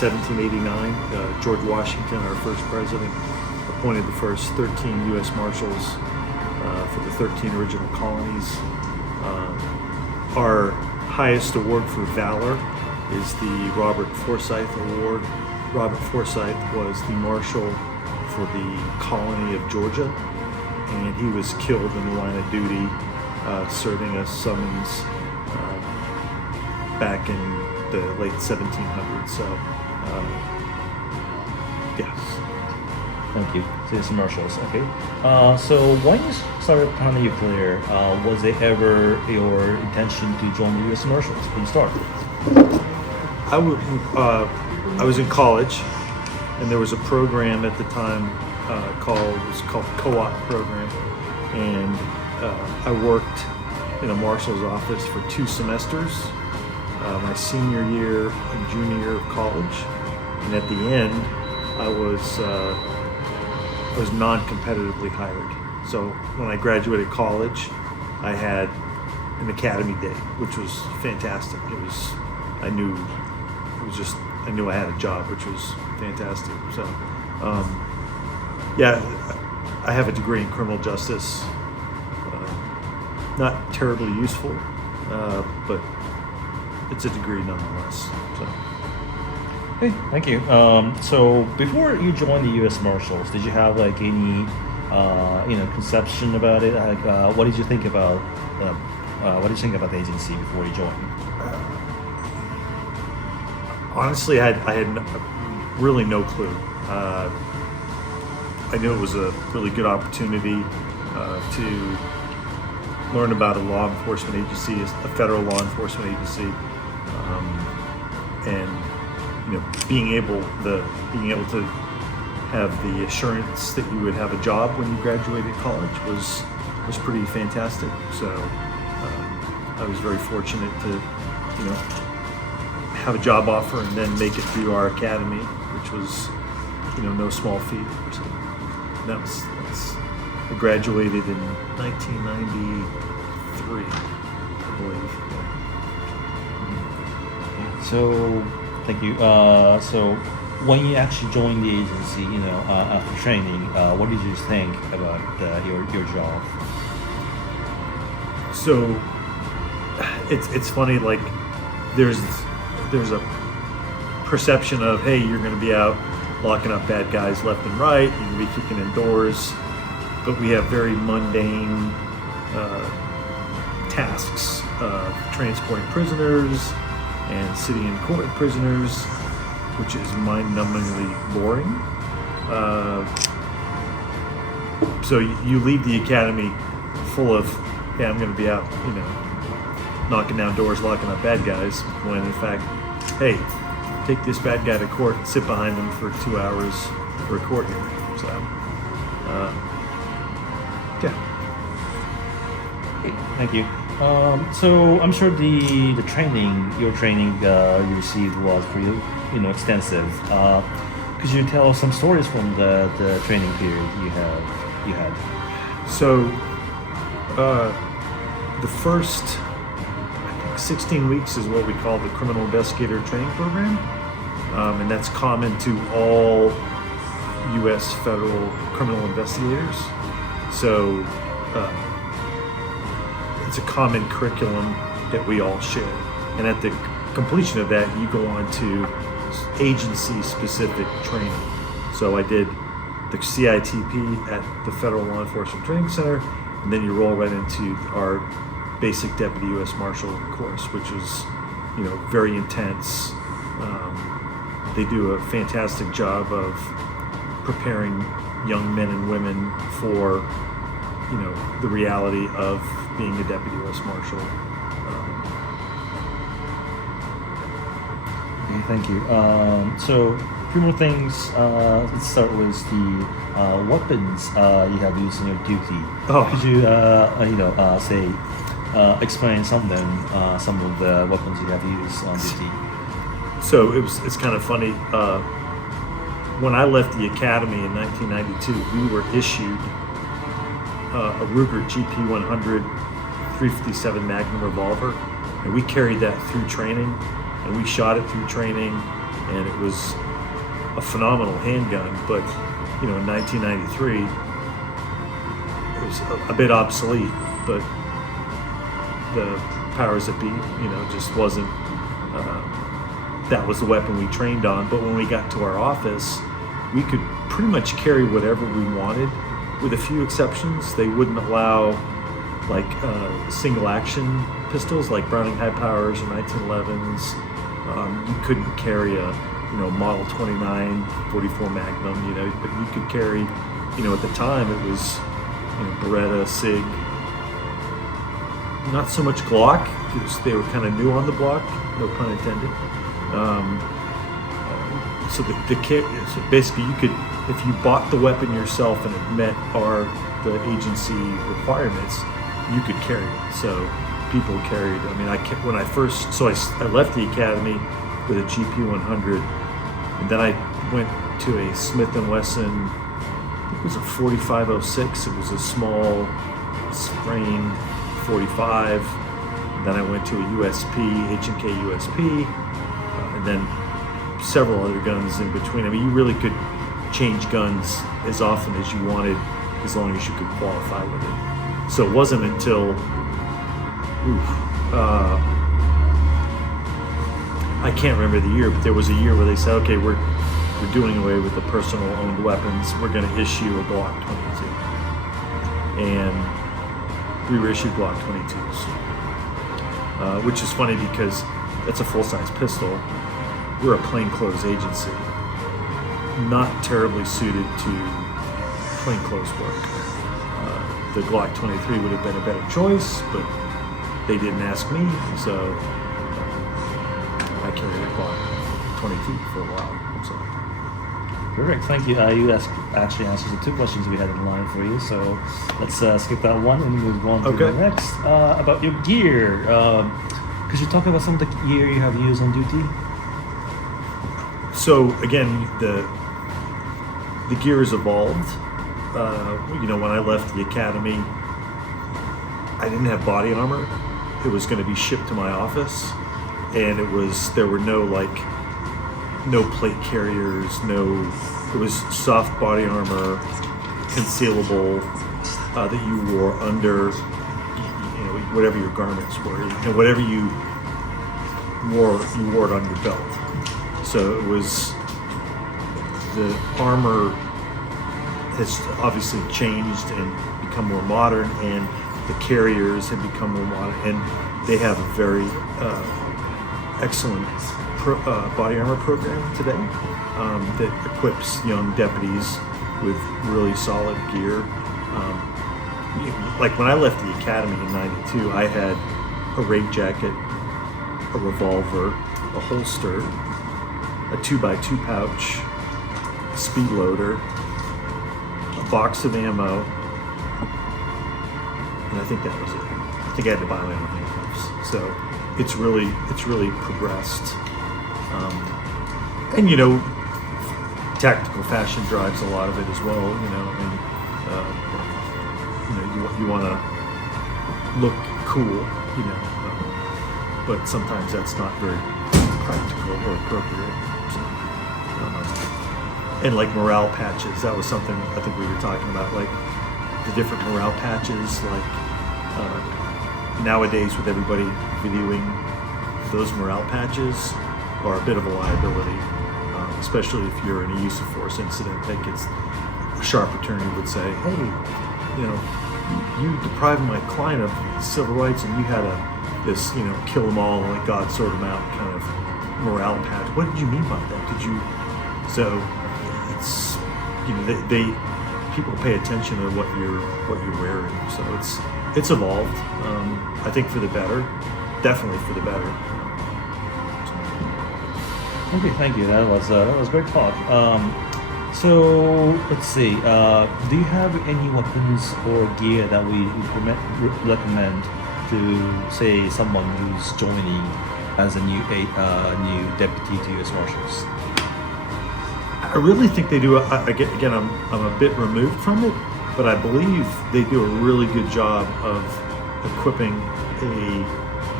1789, George Washington, our first president, appointed the first 13 U.S. Marshals for the 13 original colonies. Our highest award for valor is the Robert Forsyth Award. Robert Forsyth was the Marshal for the colony of Georgia, and he was killed in the line of duty serving a summons back in the late 1700s. So, yes. Thank you. So it's Marshals. Okay. So when you started planning your career, was it ever your intention to join the U.S. Marshals when you started? I was in college, and there was a program at the time called co-op program, and I worked in a marshal's office for 2 semesters, my senior year and junior year of college, and at the end I was non-competitively hired. So when I graduated college, I had an academy day, which was fantastic. I knew I had a job, which was fantastic. So, yeah, I have a degree in criminal justice. Not terribly useful, but it's a degree nonetheless. So. Hey, thank you. So before you joined the U.S. Marshals, did you have like any, conception about it? Like, what did you think about the agency before you joined? Honestly, I had really no clue. I knew it was a really good opportunity to learn about a law enforcement agency, a federal law enforcement agency, and being able to have the assurance that you would have a job when you graduated college was pretty fantastic. So I was very fortunate to have a job offer and then make it through our academy, which was no small feat. So that's I graduated in 1993, I believe. So, thank you. So, when you actually joined the agency, after training, what did you think about your job? So, it's funny. Like, there's a perception of, hey, you're going to be out locking up bad guys left and right. You're going to be kicking in doors. But we have very mundane tasks of transporting prisoners and sitting in court with prisoners, which is mind-numbingly boring. So you leave the academy full of, hey, I'm going to be out, knocking down doors, locking up bad guys, when in fact, hey, take this bad guy to court and sit behind him for 2 hours for a court hearing. So, yeah. Thank you. So I'm sure your training you received was pretty, extensive. Could you tell us some stories from the training period you had? So, the first, I think 16 weeks is what we call the criminal investigator training program, and that's common to all U.S. federal criminal investigators. So it's a common curriculum that we all share. And at the completion of that, you go on to agency-specific training. So I did the CITP at the Federal Law Enforcement Training Center, and then you roll right into our basic Deputy U.S. Marshal course, which is, very intense. They do a fantastic job of preparing young men and women for, the reality of being a Deputy U.S. Marshal. Okay, thank you. So, a few more things. Let's start with the weapons you have used in your duty. Oh. Could you, explain some of them, some of the weapons you have used on duty? So it's kind of funny. When I left the academy in 1992, we were issued a Ruger GP100 357 Magnum revolver, and we carried that through training, and we shot it through training, and it was a phenomenal handgun. But in 1993, it was a bit obsolete. But the powers that be, just wasn't. That was the weapon we trained on. But when we got to our office, we could pretty much carry whatever we wanted, with a few exceptions. They wouldn't allow like single action pistols like Browning high powers or 1911s. You couldn't carry a Model 29 44 Magnum, but you could carry, at the time it was Beretta, SIG, not so much Glock because they were kind of new on the block, no pun intended. So so basically you could, if you bought the weapon yourself and it met the agency requirements, you could carry it. So people carried. I mean, when I first, so I left the academy with a GP 100, and then I went to a Smith & Wesson. I think it was a 4506. It was a small sprain 45. And then I went to a USP, H&K USP, and then several other guns in between. I mean, you really could change guns as often as you wanted, as long as you could qualify with it. So it wasn't until, I can't remember the year, but there was a year where they said, okay, we're doing away with the personal owned weapons. We're going to issue a Glock 22. And we were issued Glock 22s, which is funny because that's a full-size pistol. We're a plainclothes agency, not terribly suited to plainclothes work. The Glock 23 would have been a better choice, but they didn't ask me, so I carried a Glock 22 for a while. So. Perfect, thank you. You actually answered the two questions we had in line for you, so let's skip that one and move on to the next. About your gear, could you talk about some of the gear you have used on duty? So again, the gear has evolved. When I left the academy, I didn't have body armor. It was going to be shipped to my office, and there were no plate carriers, it was soft body armor, concealable, that you wore under, whatever your garments were, whatever you wore it on your belt. So it was, the armor has obviously changed and become more modern, and the carriers have become more modern, and they have a very excellent body armor program today that equips young deputies with really solid gear. Like when I left the academy in '92, I had a raid jacket, a revolver, a holster, a 2x2 pouch, a speed loader, a box of ammo, and I think that was it. I think I had to buy my own handcuffs. So it's really progressed. And tactical fashion drives a lot of it as well. You want to look cool, but sometimes that's not very practical or appropriate. So, and like morale patches, that was something I think we were talking about, like the different morale patches, like nowadays with everybody videoing, those morale patches are a bit of a liability, especially if you're in a use of force incident. That gets, a sharp attorney would say, hey, you deprived my client of civil rights, and you had this kill them all, like God sort them out kind of morale patch. What did you mean by that? So it's, people pay attention to what you're wearing. So it's evolved. I think for the better, definitely for the better. Okay, thank you. That was great talk. So let's see. Do you have any weapons or gear that we recommend to, say, someone who's joining as a new deputy to U.S. Marshals? I really think they do. Again, I'm a bit removed from it, but I believe they do a really good job of equipping a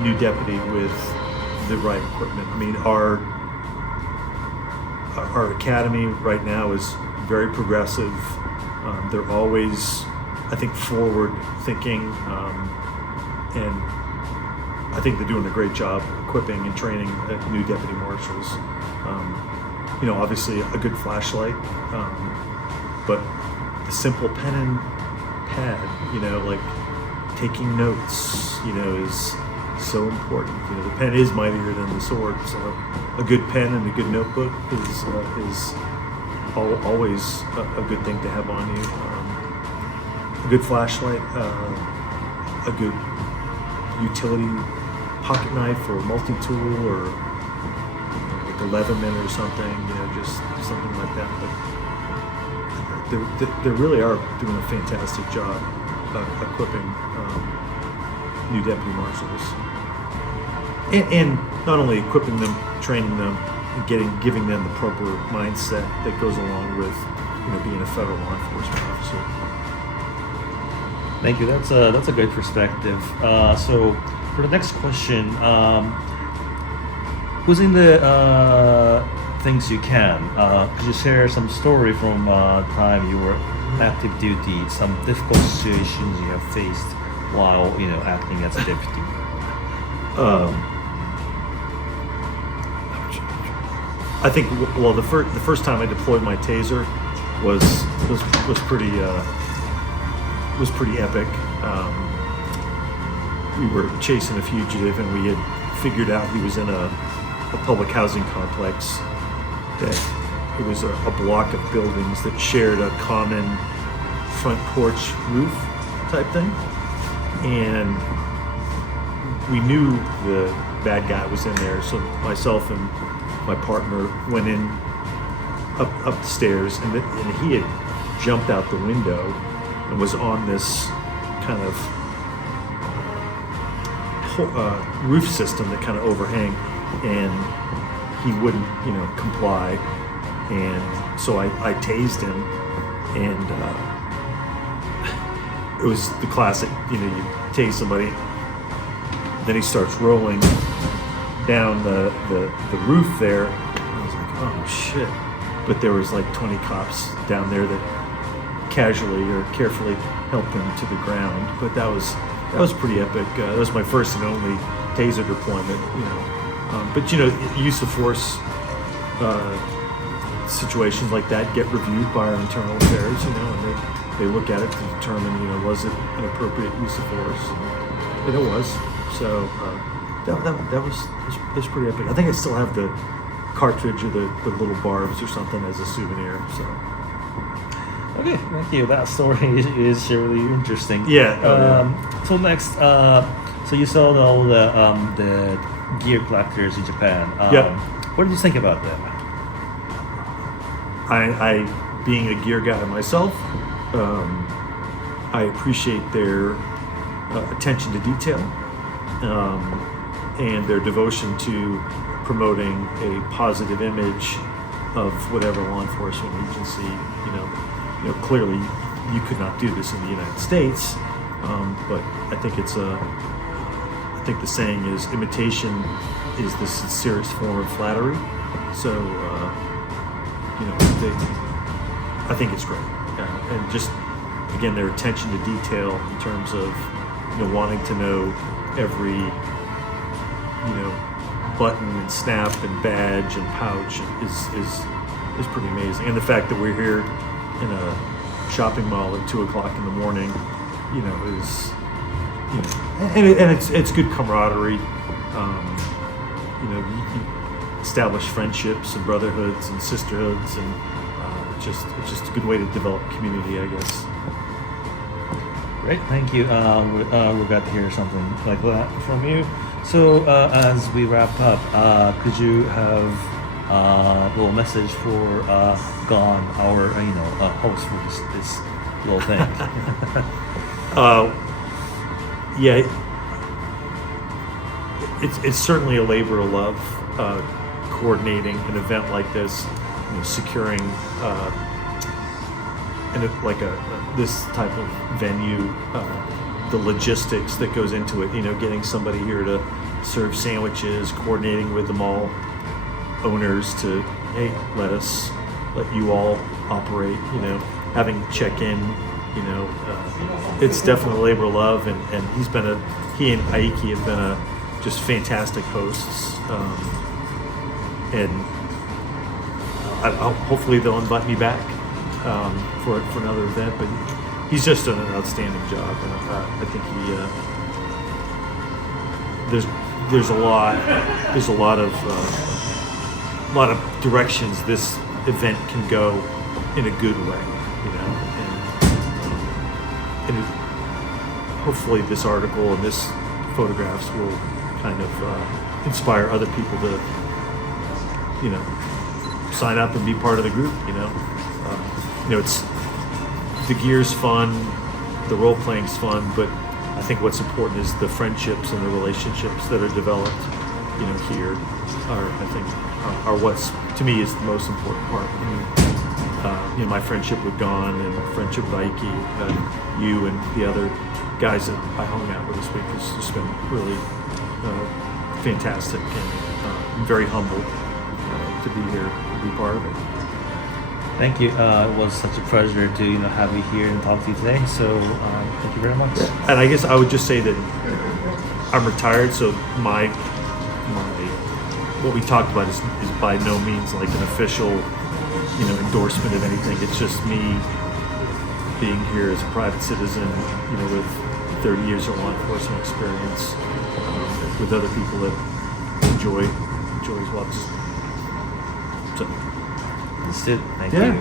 new deputy with the right equipment. I mean, our academy right now is very progressive. They're always, I think, forward thinking, and I think they're doing a great job equipping and training new deputy marshals. Obviously a good flashlight, but the simple pen and pad, like taking notes, is so important. The pen is mightier than the sword, so a good pen and a good notebook is always a good thing to have on you. A good flashlight, a good utility pocket knife or multi-tool, or like a Leatherman or something, just something like that. But they really are doing a fantastic job equipping new deputy marshals, and not only equipping them, training them, and giving them the proper mindset that goes along with being a federal law enforcement officer. Thank you. That's a great perspective. So for the next question, within the things you can, could you share some story from time you were active duty, some difficult situations you have faced while acting as a deputy? I think the first time I deployed my taser was pretty epic. We were chasing a fugitive, and we had figured out he was in a public housing complex, that it was a block of buildings that shared a common front porch roof type thing, and we knew the bad guy was in there, so myself and my partner went in up the stairs, and he had jumped out the window and was on this kind of roof system that kind of overhang, and he wouldn't comply, and so I tased him, and it was the classic, you tase somebody, then he starts rolling down the roof there. I was like, oh shit. But there was like 20 cops down there that casually or carefully helped him to the ground. But that was pretty epic. That was my first and only taser deployment, but use of force situations like that get reviewed by our internal affairs, and they look at it to determine, was it an appropriate use of force? And it was. So that was pretty epic. I think I still have the cartridge or the little barbs or something as a souvenir. So. Okay, thank you. That story is really interesting. Yeah. So next, so you saw all the gear collectors in Japan. Yep. What did you think about them? I being a gear guy myself, I appreciate their attention to detail, and their devotion to promoting a positive image of whatever law enforcement agency. Clearly you could not do this in the United States, but I think I think the saying is imitation is the sincerest form of flattery. So I think it's great, and just again their attention to detail in terms of wanting to know every button and snap and badge and pouch is pretty amazing. And the fact that we're here in a shopping mall at 2:00 in the morning, is and it's good camaraderie. You establish friendships and brotherhoods and sisterhoods, and it's just a good way to develop community, I guess. Great, thank you. We're glad to hear something like that from you. So as we wrap up, could you have a little message for Gon, our host for this little thing? Yeah, it's certainly a labor of love, coordinating an event like this, securing this type of venue, the logistics that goes into it, getting somebody here to serve sandwiches, coordinating with the mall owners to hey, let you all operate, having check-in, it's definitely a labor of love, and he and Aiki have been just fantastic hosts, and hopefully they'll invite me back for another event, but he's just done an outstanding job, and I think there's a lot of directions this event can go in a good way, and hopefully this article and this photographs will kind of inspire other people to sign up and be part of the group. It's the gear's fun, the role playing's fun, but I think what's important is the friendships and the relationships that are developed, here are what's, to me, is the most important part. My friendship with Gon and friendship with Aiki, you and the other guys that I hung out with this week has just been really fantastic, and I'm very humbled to be here, to be part of it. Thank you. It was such a pleasure to have you here and talk to you today. So thank you very much. And I guess I would just say that I'm retired, so my what we talked about is by no means like an official endorsement of anything. It's just me being here as a private citizen, with 30 years of law enforcement experience, with other people that enjoy as well. So. Understood. Thank Yeah. you.